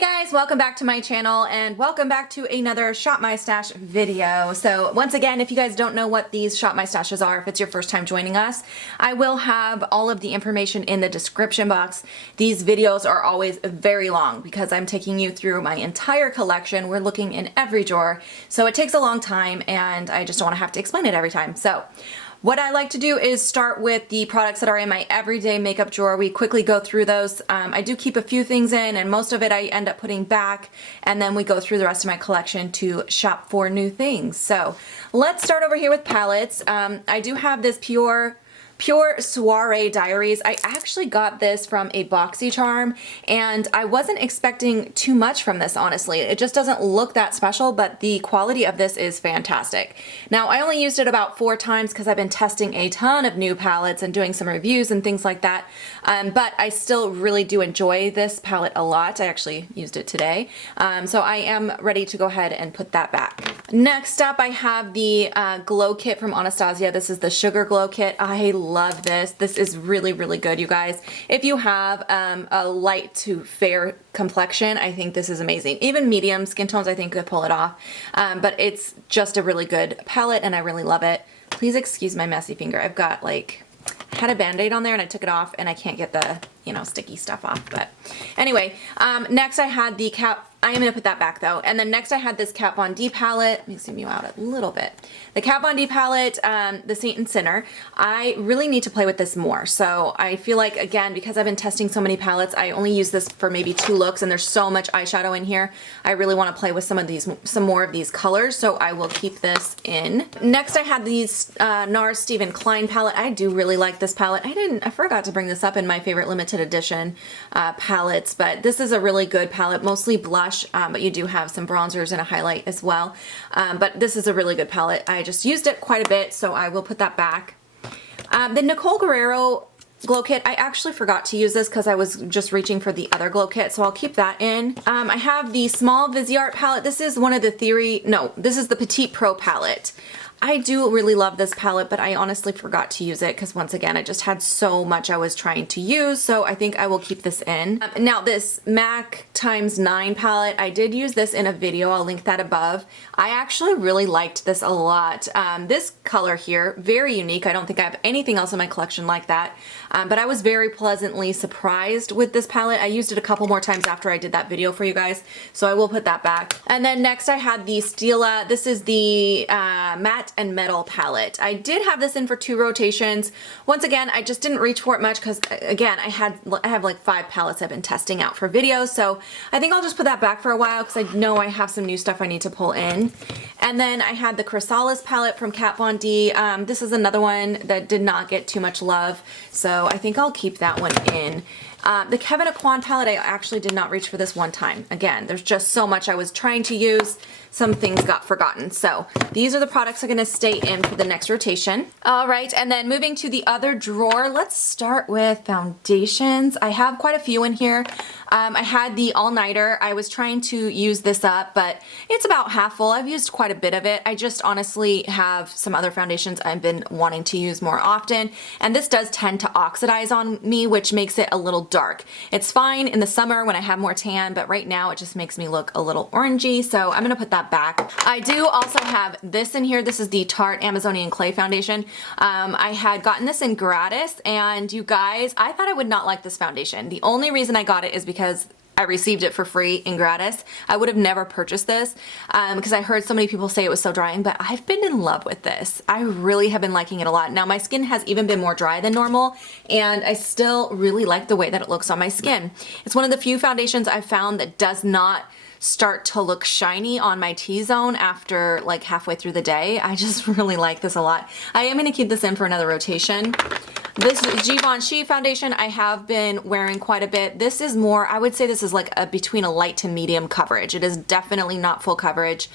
Hey guys, welcome back to my channel and welcome back to another Shop My Stash video. So once again, if you guys don't know what these Shop My Stashes are, if it's your first time joining us, I will have all of the information in the description box. These videos are always very long because I'm taking you through my entire collection. We're looking in every drawer, so it takes a long time and I just don't want to have to explain it every time. So what I like to do is start with the products that are in my everyday makeup drawer. We quickly go through those. I do keep a few things in and most of it I end up putting back, and then we go through the rest of my collection to shop for new things. So let's start over here with palettes. I do have this Pure Soiree Diaries. I actually got this from a BoxyCharm and I wasn't expecting too much from this, honestly. It just doesn't look that special, but the quality of this is fantastic. Now, I only used it about 4 times because I've been testing a ton of new palettes and doing some reviews and things like that, but I still really do enjoy this palette a lot. I actually used it today, so I am ready to go ahead and put that back. Next up, I have the Glow Kit from Anastasia. This is the Sugar Glow Kit. I love this. This is really, really good, you guys. If you have a light to fair complexion, I think this is amazing. Even medium skin tones, I think, could pull it off. But it's just a really good palette and I really love it. Please excuse my messy finger. I've got had a band-aid on there and I took it off and I can't get the, sticky stuff off. But anyway, next I had the I am going to put that back though. And then next I had this Kat Von D palette. Let me zoom you out a little bit. The Kat Von D palette, the Saint and Sinner. I really need to play with this more. So I feel like, again, because I've been testing so many palettes, I only use this for maybe 2 looks and there's so much eyeshadow in here. I really want to play with some more of these colors, so I will keep this in. Next I had these NARS Stephen Klein palette. I do really like this palette. I forgot to bring this up in my favorite limited edition palettes, but this is a really good palette, mostly blush. But you do have some bronzers and a highlight as well. But this is a really good palette. I just used it quite a bit, so I will put that back. The Nicole Guerrero Glow Kit, I actually forgot to use this because I was just reaching for the other Glow Kit, so I'll keep that in. I have the small Viseart palette. This is one of the this is the Petite Pro palette. I do really love this palette, but I honestly forgot to use it because, once again, I just had so much I was trying to use, so I think I will keep this in. Now, this MAC x9 palette, I did use this in a video. I'll link that above. I actually really liked this a lot. This color here, very unique. I don't think I have anything else in my collection like that, but I was very pleasantly surprised with this palette. I used it a couple more times after I did that video for you guys, so I will put that back. And then next I had the Stila. This is the matte and metal palette. I did have this in for 2 rotations. Once again, I just didn't reach for it much because, again, I have like 5 palettes I've been testing out for videos, so I think I'll just put that back for a while because I know I have some new stuff I need to pull in. And then I had the Chrysalis palette from Kat Von D. This is another one that did not get too much love, so I think I'll keep that one in. The Kevyn Aucoin palette, I actually did not reach for this one time. Again, there's just so much I was trying to use. Some things got forgotten. So these are the products that are going to stay in for the next rotation. All right, and then moving to the other drawer, let's start with foundations. I have quite a few in here. I had the All Nighter. I was trying to use this up, but it's about half full. I've used quite a bit of it. I just honestly have some other foundations I've been wanting to use more often, and this does tend to oxidize on me, which makes it a little dark. It's fine in the summer when I have more tan, but right now it just makes me look a little orangey, so I'm gonna put that back. I do also have this in here. This is the Tarte Amazonian Clay Foundation. I had gotten this in gratis, and you guys, I thought I would not like this foundation. The only reason I got it is because I received it for free in gratis. I would have never purchased this because I heard so many people say it was so drying, but I've been in love with this. I really have been liking it a lot. Now, my skin has even been more dry than normal, and I still really like the way that it looks on my skin. It's one of the few foundations I've found that does not start to look shiny on my T-zone after like halfway through the day. I just really like this a lot. I am going to keep this in for another rotation. This Givenchy foundation I have been wearing quite a bit. This is more, I would say this is like between a light to medium coverage. It is definitely not full coverage.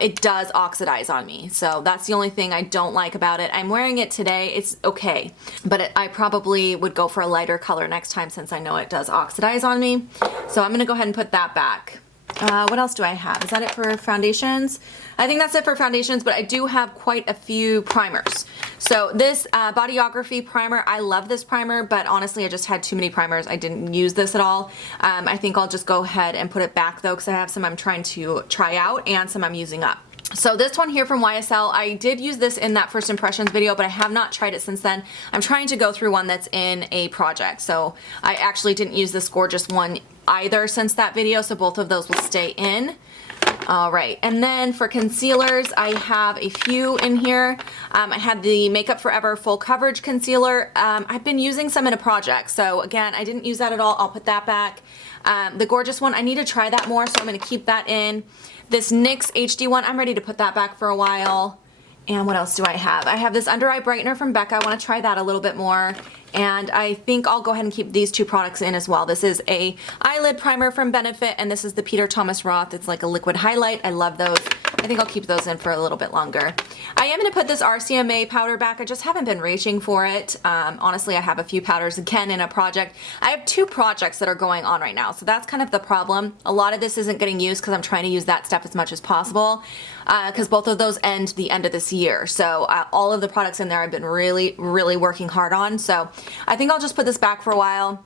It does oxidize on me, so that's the only thing I don't like about it. I'm wearing it today. It's okay, but I probably would go for a lighter color next time since I know it does oxidize on me. So I'm going to go ahead and put that back. What else do I have? Is that it for foundations? I think that's it for foundations, but I do have quite a few primers. So this Bodyography primer, I love this primer, but honestly I just had too many primers. I didn't use this at all. I think I'll just go ahead and put it back though, because I have some I'm trying to try out and some I'm using up. So this one here from YSL, I did use this in that first impressions video, but I have not tried it since then. I'm trying to go through one that's in a project. So I actually didn't use this gorgeous one either since that video, so both of those will stay in. All right, and then for concealers, I have a few in here. I had the Makeup Forever Full Coverage Concealer. I've been using some in a project, so again, I didn't use that at all. I'll put that back. The gorgeous one, I need to try that more, so I'm gonna keep that in. This NYX HD one, I'm ready to put that back for a while. And what else do I have? I have this under eye brightener from Becca. I want to try that a little bit more. And I think I'll go ahead and keep these two products in as well. This is a eyelid primer from Benefit, and this is the Peter Thomas Roth. It's like a liquid highlight. I love those. I think I'll keep those in for a little bit longer. I am going to put this RCMA powder back. I just haven't been reaching for it. Honestly, I have a few powders again in a project. I have 2 projects that are going on right now, so that's kind of the problem. A lot of this isn't getting used because I'm trying to use that stuff as much as possible, because both of those end the end of this year. So all of the products in there I've been really working hard on. So I think I'll just put this back for a while.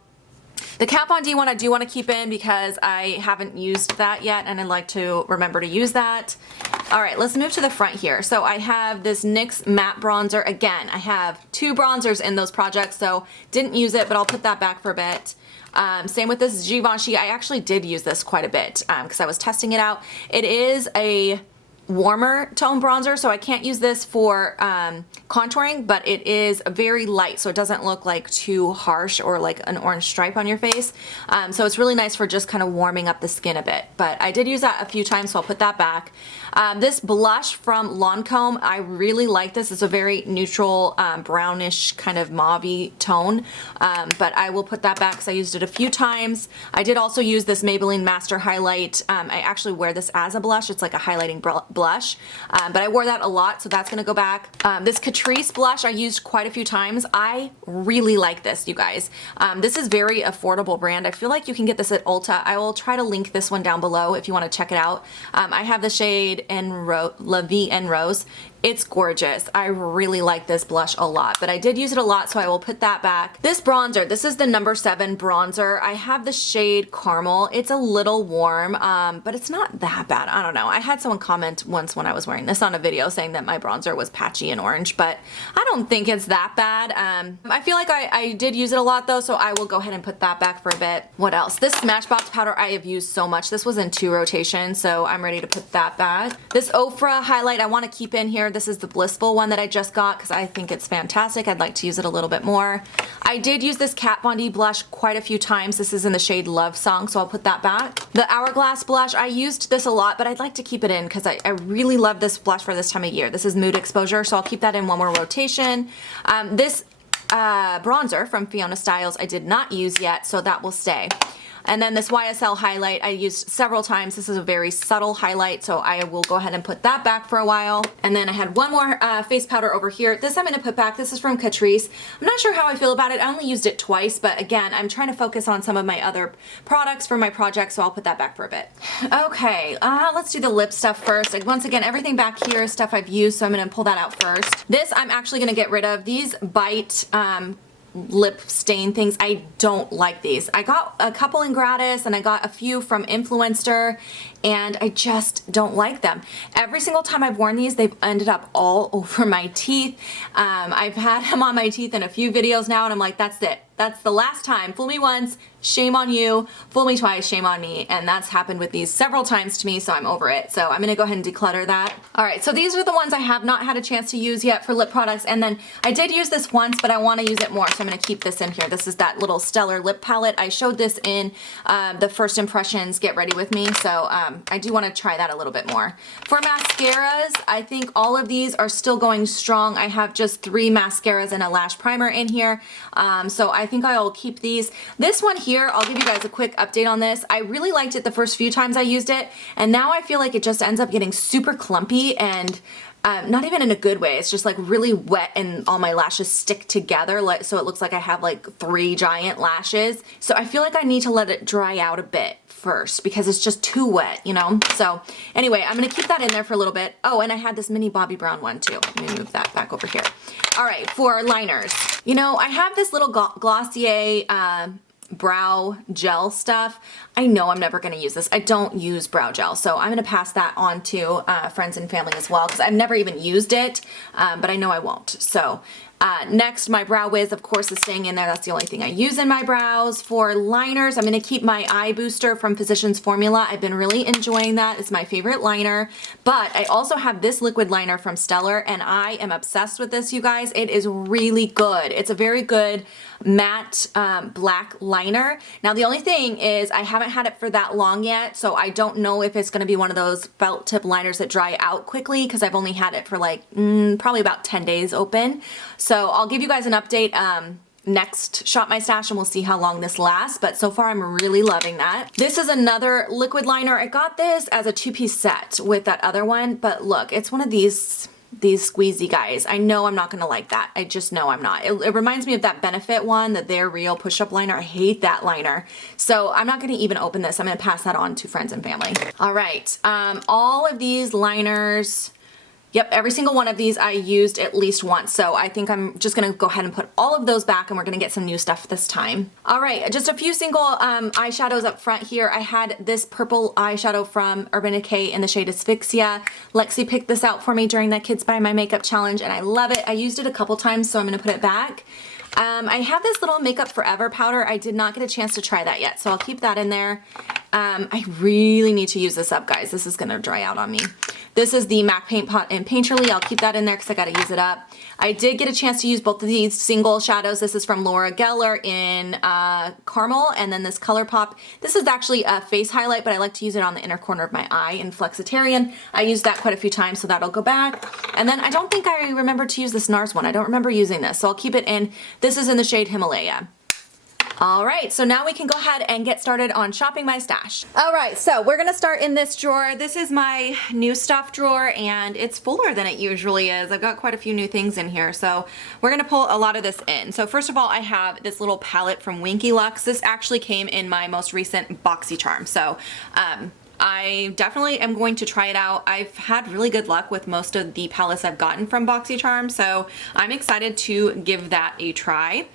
The Kat Von D one I do want to keep in because I haven't used that yet and I'd like to remember to use that. All right, let's move to the front here. So I have this NYX matte bronzer. Again, I have 2 bronzers in those projects, so didn't use it, but I'll put that back for a bit. Same with this Givenchy. I actually did use this quite a bit because I was testing it out. It is a warmer tone bronzer, so I can't use this for contouring, but it is very light, so it doesn't look like too harsh or like an orange stripe on your face. So it's really nice for just kind of warming up the skin a bit, but I did use that a few times, so I'll put that back. This blush from Lancome, I really like this. It's a very neutral brownish kind of mauve-y tone, but I will put that back because I used it a few times. I did also use this Maybelline Master Highlight. I actually wear this as a blush. It's like a highlighting blush, but I wore that a lot, so that's gonna go back. This Catrice blush I used quite a few times. I really like this, you guys. This is very affordable brand. I feel like you can get this at Ulta. I will try to link this one down below if you want to check it out. I have the shade La Vie en Rose. It's gorgeous. I really like this blush a lot, but I did use it a lot, so I will put that back. This bronzer, this is the number 7 bronzer. I have the shade Caramel. It's a little warm, but it's not that bad. I don't know. I had someone comment once when I was wearing this on a video saying that my bronzer was patchy and orange, but I don't think it's that bad. I feel like I did use it a lot though, so I will go ahead and put that back for a bit. What else? This Smashbox powder I have used so much. This was in 2 rotations, so I'm ready to put that back. This Ofra highlight I want to keep in here. This is the Blissful one that I just got because I think it's fantastic. I'd like to use it a little bit more. I did use this Kat Von D blush quite a few times. This is in the shade Love Song, so I'll put that back. The Hourglass blush, I used this a lot, but I'd like to keep it in because I really love this blush for this time of year. This is Mood Exposure, so I'll keep that in one more rotation. This bronzer from Fiona Styles I did not use yet, so that will stay. And then this YSL highlight I used several times. This is a very subtle highlight, so I will go ahead and put that back for a while. And then I had one more face powder over here. This I'm going to put back. This is from Catrice. I'm not sure how I feel about it. I only used it twice, but again, I'm trying to focus on some of my other products for my project, so I'll put that back for a bit. Okay, let's do the lip stuff first. Like, once again, everything back here is stuff I've used, so I'm going to pull that out first. This I'm actually going to get rid of. These Bite lip stain things, I don't like these. I got a couple in gratis and I got a few from Influencer and I just don't like them. Every single time I've worn these, they've ended up all over my teeth. I've had them on my teeth in a few videos now and I'm like, that's it. That's the last time. Fool me once, shame on you. Fool me twice, shame on me. And that's happened with these several times to me, so I'm over it. So I'm gonna go ahead and declutter that. All right, so these are the ones I have not had a chance to use yet for lip products. And then I did use this once, but I wanna use it more, so I'm gonna keep this in here. This is that little Stellar lip palette. I showed this in the First Impressions Get Ready With Me, so I do wanna try that a little bit more. For mascaras, I think all of these are still going strong. I have just 3 mascaras and a lash primer in here, so I think I'll keep these. This one here, I'll give you guys a quick update on this. I really liked it the first few times I used it, and now I feel like it just ends up getting super clumpy and not even in a good way. It's just like really wet and all my lashes stick together, like, so it looks like I have like 3 giant lashes. So I feel like I need to let it dry out a bit first because it's just too wet, you know? So anyway, I'm gonna keep that in there for a little bit. Oh, and I had this mini Bobbi Brown one too. Let me move that back over here. All right, for liners. You know, I have this little Glossier brow gel stuff. I know I'm never going to use this. I don't use brow gel, so I'm going to pass that on to friends and family as well because I've never even used it, but I know I won't. So next, my Brow Wiz, of course, is staying in there. That's the only thing I use in my brows. For liners, I'm going to keep my Eye Booster from Physicians Formula. I've been really enjoying that. It's my favorite liner, but I also have this liquid liner from Stellar, and I am obsessed with this, you guys. It is really good. It's a very good matte black liner. Now, the only thing is I haven't had it for that long yet, so I don't know if it's going to be one of those felt tip liners that dry out quickly because I've only had it for like probably about 10 days open. So I'll give you guys an update next Shop My Stash and we'll see how long this lasts, but so far I'm really loving that. This is another liquid liner. I got this as a 2-piece set with that other one, but look, it's one of these squeezy guys. I know I'm not gonna like that. I just know I'm not. It reminds me of that Benefit one, that They're Real push-up liner. I hate that liner. So I'm not gonna even open this. I'm gonna pass that on to friends and family. All right, all of these liners, yep, every single one of these I used at least once. So I think I'm just gonna go ahead and put all of those back and we're gonna get some new stuff this time. All right, just a few single eyeshadows up front here. I had this purple eyeshadow from Urban Decay in the shade Asphyxia. Lexi picked this out for me during the Kids Buy My Makeup challenge and I love it. I used it a couple times, so I'm gonna put it back. I have this little Makeup Forever powder. I did not get a chance to try that yet, so I'll keep that in there. I really need to use this up, guys. This is gonna dry out on me. This is the MAC Paint Pot in Painterly. I'll keep that in there because I gotta use it up. I did get a chance to use both of these single shadows. This is from Laura Geller in Caramel, and then this ColourPop. This is actually a face highlight, but I like to use it on the inner corner of my eye in Flexitarian. I used that quite a few times, so that'll go back. And then I don't think I remember to use this NARS one. I don't remember using this, so I'll keep it in. This is in the shade Himalaya. All right, so now we can go ahead and get started on shopping my stash. All right, so we're gonna start in this drawer. This is my new stuff drawer and it's fuller than it usually is. I've got quite a few new things in here, so we're gonna pull a lot of this in. So first of all, I have this little palette from Winky Lux. This actually came in my most recent BoxyCharm. So I definitely am going to try it out. I've had really good luck with most of the palettes I've gotten from BoxyCharm, so I'm excited to give that a try.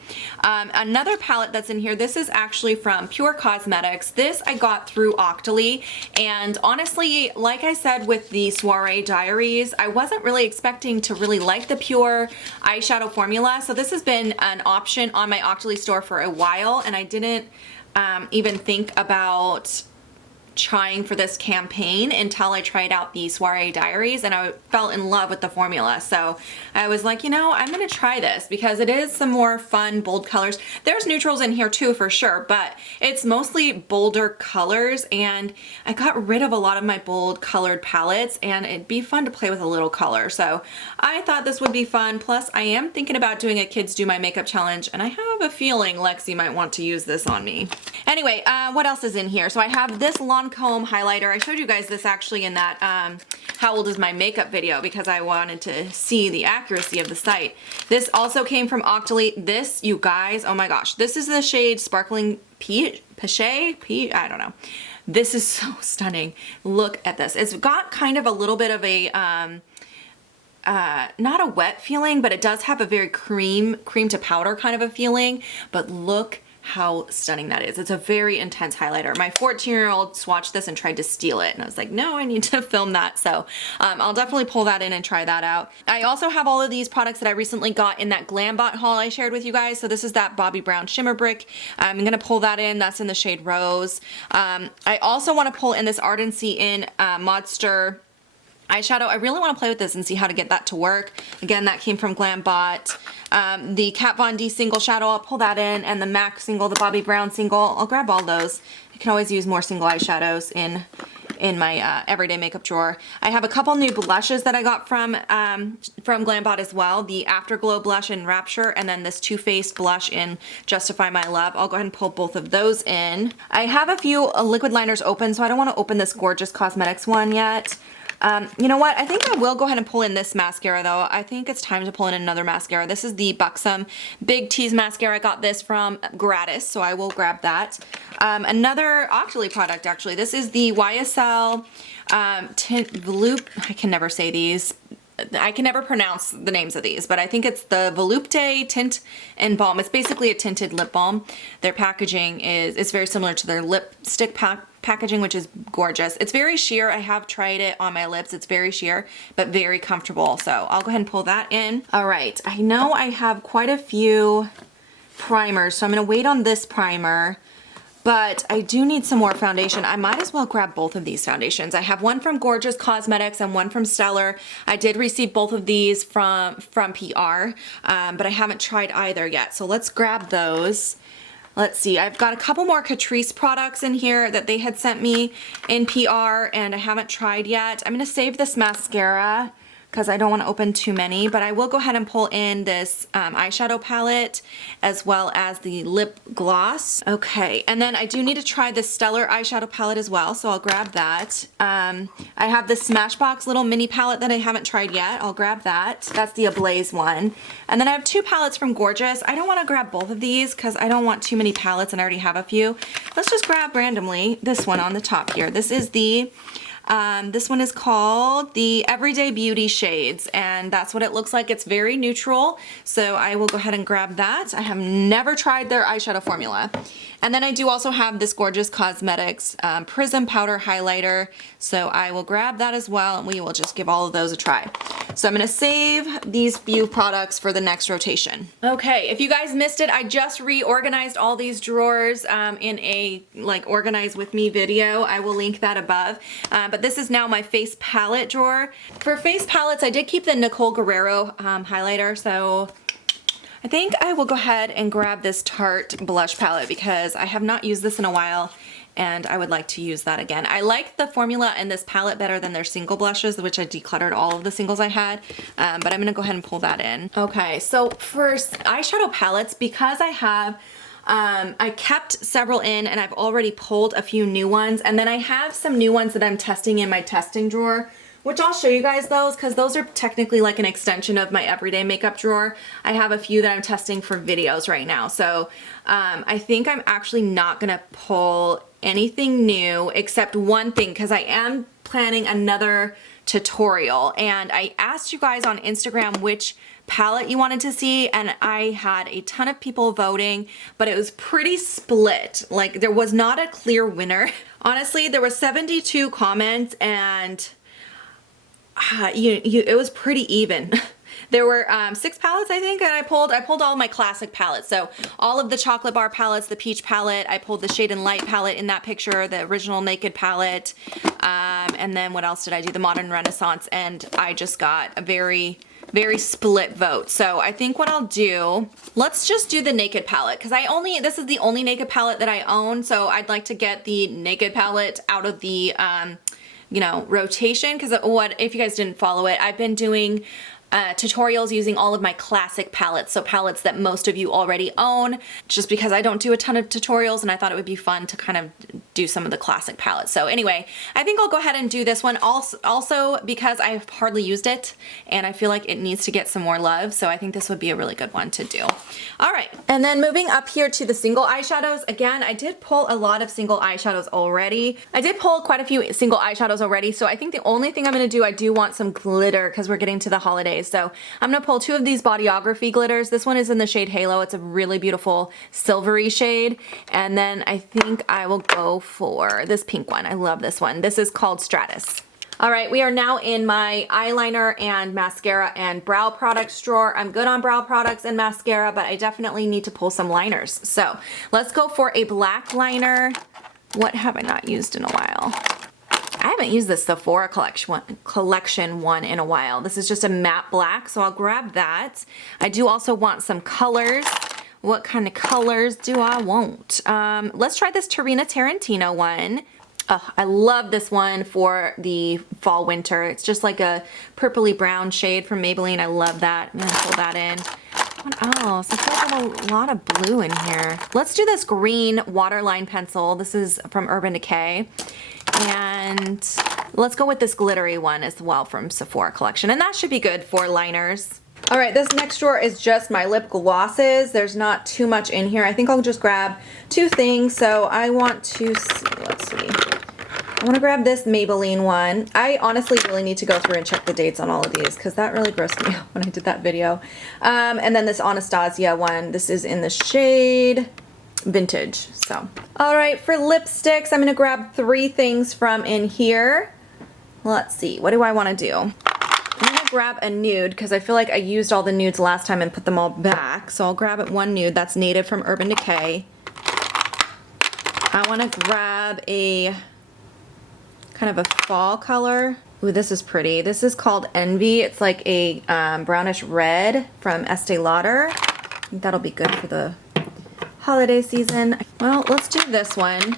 Another palette that's in here, this is actually from Pure Cosmetics. This I got through Octoly, and honestly, like I said with the Soiree Diaries, I wasn't really expecting to really like the Pure eyeshadow formula, so this has been an option on my Octoly store for a while, and I didn't even think about trying for this campaign until I tried out the Soiree Diaries and I fell in love with the formula. So I was like, you know, I'm gonna try this because it is some more fun, bold colors. There's neutrals in here too for sure, but it's mostly bolder colors, and I got rid of a lot of my bold colored palettes and it'd be fun to play with a little color. So I thought this would be fun. Plus I am thinking about doing a Kids Do My Makeup challenge and I have a feeling Lexi might want to use this on me. Anyway, what else is in here? So I have this Lancome highlighter. I showed you guys this actually in that How Old Is My Makeup video because I wanted to see the accuracy of the site. This also came from Octoly. This, you guys, oh my gosh, this is the shade Sparkling Peach, I don't know. This is so stunning. Look at this. It's got kind of a little bit of a not a wet feeling, but it does have a very cream to powder kind of a feeling, but look how stunning that is. It's a very intense highlighter. My 14-year-old swatched this and tried to steal it, and I was like, no, I need to film that. So I'll definitely pull that in and try that out. I also have all of these products that I recently got in that Glambot haul I shared with you guys. So this is that Bobbi Brown Shimmer Brick. I'm gonna pull that in. That's in the shade Rose. I also want to pull in this Ardency in Modster eyeshadow. I really want to play with this and see how to get that to work. Again, that came from Glambot. The Kat Von D single shadow, I'll pull that in, and the MAC single, the Bobbi Brown single, I'll grab all those. I can always use more single eyeshadows in my everyday makeup drawer. I have a couple new blushes that I got from Glambot as well. The Afterglow blush in Rapture, and then this Too Faced blush in Justify My Love. I'll go ahead and pull both of those in. I have a few liquid liners open, so I don't want to open this Gorgeous Cosmetics one yet. You know what? I think I will go ahead and pull in this mascara though. I think it's time to pull in another mascara. This is the Buxom Big Tease mascara. I got this from gratis, so I will grab that. Another Octoly product actually. This is the YSL Tint Volupte. I can never say these. I can never pronounce the names of these, but I think it's the Volupte Tint and Balm. It's basically a tinted lip balm. Their packaging is very similar to their lipstick packaging, which is gorgeous. It's very sheer. I have tried it on my lips. It's very sheer, but very comfortable. So I'll go ahead and pull that in. All right. I know I have quite a few primers, so I'm going to wait on this primer. But I do need some more foundation. I might as well grab both of these foundations. I have one from Gorgeous Cosmetics and one from Stellar. I did receive both of these from PR, but I haven't tried either yet. So let's grab those. Let's see, I've got a couple more Catrice products in here that they had sent me in PR and I haven't tried yet. I'm gonna save this mascara because I don't want to open too many, but I will go ahead and pull in this eyeshadow palette as well as the lip gloss. Okay, and then I do need to try the Stellar eyeshadow palette as well, so I'll grab that. I have the Smashbox little mini palette that I haven't tried yet. I'll grab that. That's the Ablaze one. And then I have two palettes from Gorgeous. I don't want to grab both of these because I don't want too many palettes and I already have a few. Let's just grab randomly this one on the top here. This is the this one is called the Everyday Beauty Shades, and that's what it looks like. It's very neutral, so I will go ahead and grab that. I have never tried their eyeshadow formula. And then I do also have this Gorgeous Cosmetics Prism Powder Highlighter, so I will grab that as well, and we will just give all of those a try. So I'm going to save these few products for the next rotation. Okay, if you guys missed it, I just reorganized all these drawers in a organize with me video. I will link that above. But this is now my face palette drawer. For face palettes, I did keep the Nicole Guerrero highlighter, so I think I will go ahead and grab this Tarte blush palette because I have not used this in a while and I would like to use that again. I like the formula in this palette better than their single blushes, which I decluttered all of the singles I had, but I'm gonna go ahead and pull that in. Okay, so for eyeshadow palettes, because I have I kept several in and I've already pulled a few new ones, and then I have some new ones that I'm testing in my testing drawer, which I'll show you guys those because those are technically like an extension of my everyday makeup drawer. I have a few that I'm testing for videos right now. So I think I'm actually not gonna pull anything new except one thing because I am planning another tutorial, and I asked you guys on Instagram which palette you wanted to see, and I had a ton of people voting, but it was pretty split. Like, there was not a clear winner. Honestly, there were 72 comments and it was pretty even. There were 6 palettes, I think, and I pulled all my classic palettes. So all of the chocolate bar palettes, the peach palette, I pulled the Shade and Light palette in that picture, the original Naked palette, and then what else did I do? The Modern Renaissance, and I just got a very split vote. So I think what I'll do, let's just do the Naked palette because this is the only Naked palette that I own, so I'd like to get the Naked palette out of the rotation, because if you guys didn't follow it, I've been doing tutorials using all of my classic palettes, so palettes that most of you already own, just because I don't do a ton of tutorials and I thought it would be fun to kind of do some of the classic palettes. So anyway, I think I'll go ahead and do this one also because I've hardly used it and I feel like it needs to get some more love, so I think this would be a really good one to do. All right, and then moving up here to the single eyeshadows, again, I did pull a lot of single eyeshadows already. I did pull quite a few single eyeshadows already, so I think the only thing I'm going to do, I do want some glitter because we're getting to the holidays. So I'm going to pull 2 of these Bodyography glitters. This one is in the shade Halo. It's a really beautiful silvery shade. And then I think I will go for this pink one. I love this one. This is called Stratus. All right, we are now in my eyeliner and mascara and brow products drawer. I'm good on brow products and mascara, but I definitely need to pull some liners. So let's go for a black liner. What have I not used in a while? I haven't used this Sephora collection one in a while. This is just a matte black, so I'll grab that. I do also want some colors. What kind of colors do I want? Let's try this Tarina Tarantino one. Oh, I love this one for the fall winter. It's just like a purpley brown shade from Maybelline. I love that. I'm gonna pull that in. What else? I feel like I have a lot of blue in here. Let's do this green waterline pencil. This is from Urban Decay. And Let's go with this glittery one as well from Sephora collection, and that should be good for liners. All right, this next drawer is just my lip glosses. There's not too much in here. I think I'll just grab 2 things. So I want to see, let's see. I want to grab this Maybelline one. I honestly really need to go through and check the dates on all of these because that really grossed me out when I did that video. And then this Anastasia one. This is in the shade Vintage. So, all right, for lipsticks, I'm going to grab 3 things from in here. Let's see. What do I want to do? I'm going to grab a nude because I feel like I used all the nudes last time and put them all back. So I'll grab it one nude. That's Native from Urban Decay. I want to grab a kind of a fall color. Ooh, this is pretty. This is called Envy. It's like a brownish red from Estee Lauder. I think that'll be good for the holiday season. Well, let's do this one.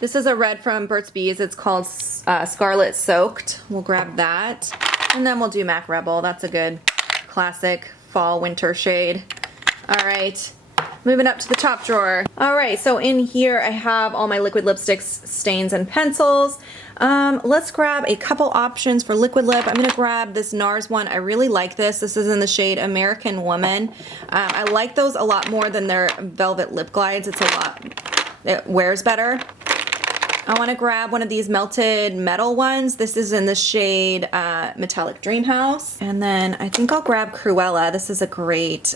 This is a red from Burt's Bees. It's called Scarlet Soaked. We'll grab that. And then we'll do Mac Rebel. That's a good classic fall winter shade. All right, moving up to the top drawer. All right, so in here I have all my liquid lipsticks, stains, and pencils. Let's grab a couple options for liquid lip. I'm gonna grab this NARS one. I really like this. This is in the shade American Woman. I like those a lot more than their Velvet Lip Glides. It wears better. I want to grab one of these melted metal ones. This is in the shade Metallic Dream House. And then I think I'll grab Cruella. This is a great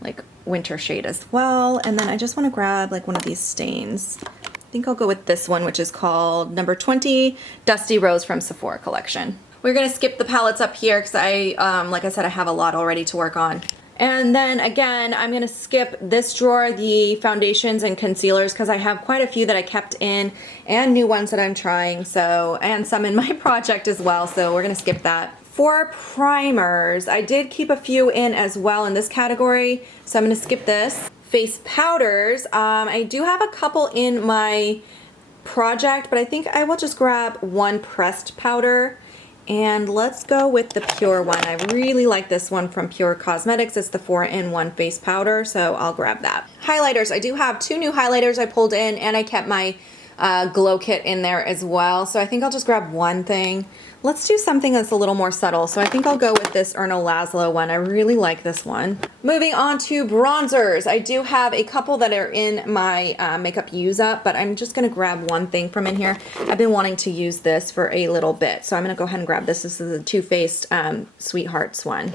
like winter shade as well. And then I just want to grab like one of these stains. I think I'll go with this one, which is called number 20, Dusty Rose from Sephora collection. We're going to skip the palettes up here because like I said, I have a lot already to work on. And then again, I'm going to skip this drawer, the foundations and concealers, because I have quite a few that I kept in and new ones that I'm trying, so, and some in my project as well, so we're going to skip that. For primers, I did keep a few in as well in this category, so I'm going to skip this. Face powders, I do have a couple in my project, but I think I will just grab one pressed powder. And let's go with the Pure one. I really like this one from Pure Cosmetics. It's the 4-in-1 face powder, so I'll grab that. Highlighters. I do have 2 new highlighters I pulled in, and I kept my glow kit in there as well. So I think I'll just grab one thing. Let's do something that's a little more subtle. So I think I'll go with this Erno Laszlo one. I really like this one. Moving on to bronzers. I do have a couple that are in my makeup use up, but I'm just gonna grab one thing from in here. I've been wanting to use this for a little bit, so I'm gonna go ahead and grab this. This is a Too Faced Sweethearts one.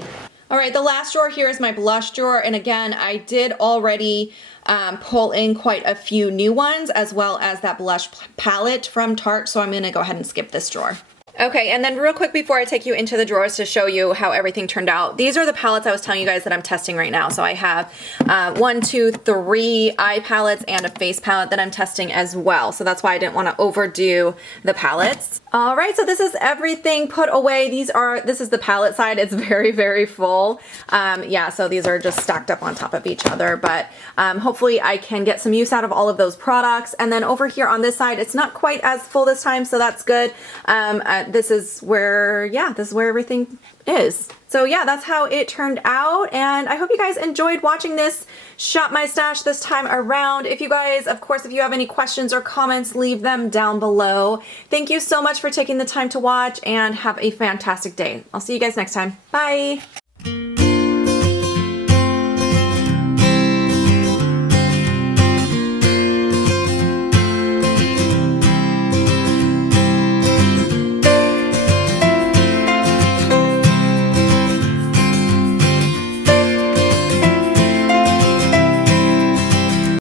All right, the last drawer here is my blush drawer, and again, I did already pull in quite a few new ones, as well as that blush palette from Tarte, so I'm gonna go ahead and skip this drawer. Okay, and then real quick before I take you into the drawers to show you how everything turned out, these are the palettes I was telling you guys that I'm testing right now. So I have 1, 2, 3 eye palettes and a face palette that I'm testing as well. So that's why I didn't want to overdo the palettes. All right, so this is everything put away. This is the palette side. It's very, very full. Yeah, so these are just stacked up on top of each other, but hopefully I can get some use out of all of those products. And then over here on this side, it's not quite as full this time, so that's good. This is where everything is. So yeah, that's how it turned out, and I hope you guys enjoyed watching this Shop My Stash this time around. If you guys, of course, if you have any questions or comments, leave them down below. Thank you so much for taking the time to watch, and have a fantastic day. I'll see you guys next time. Bye!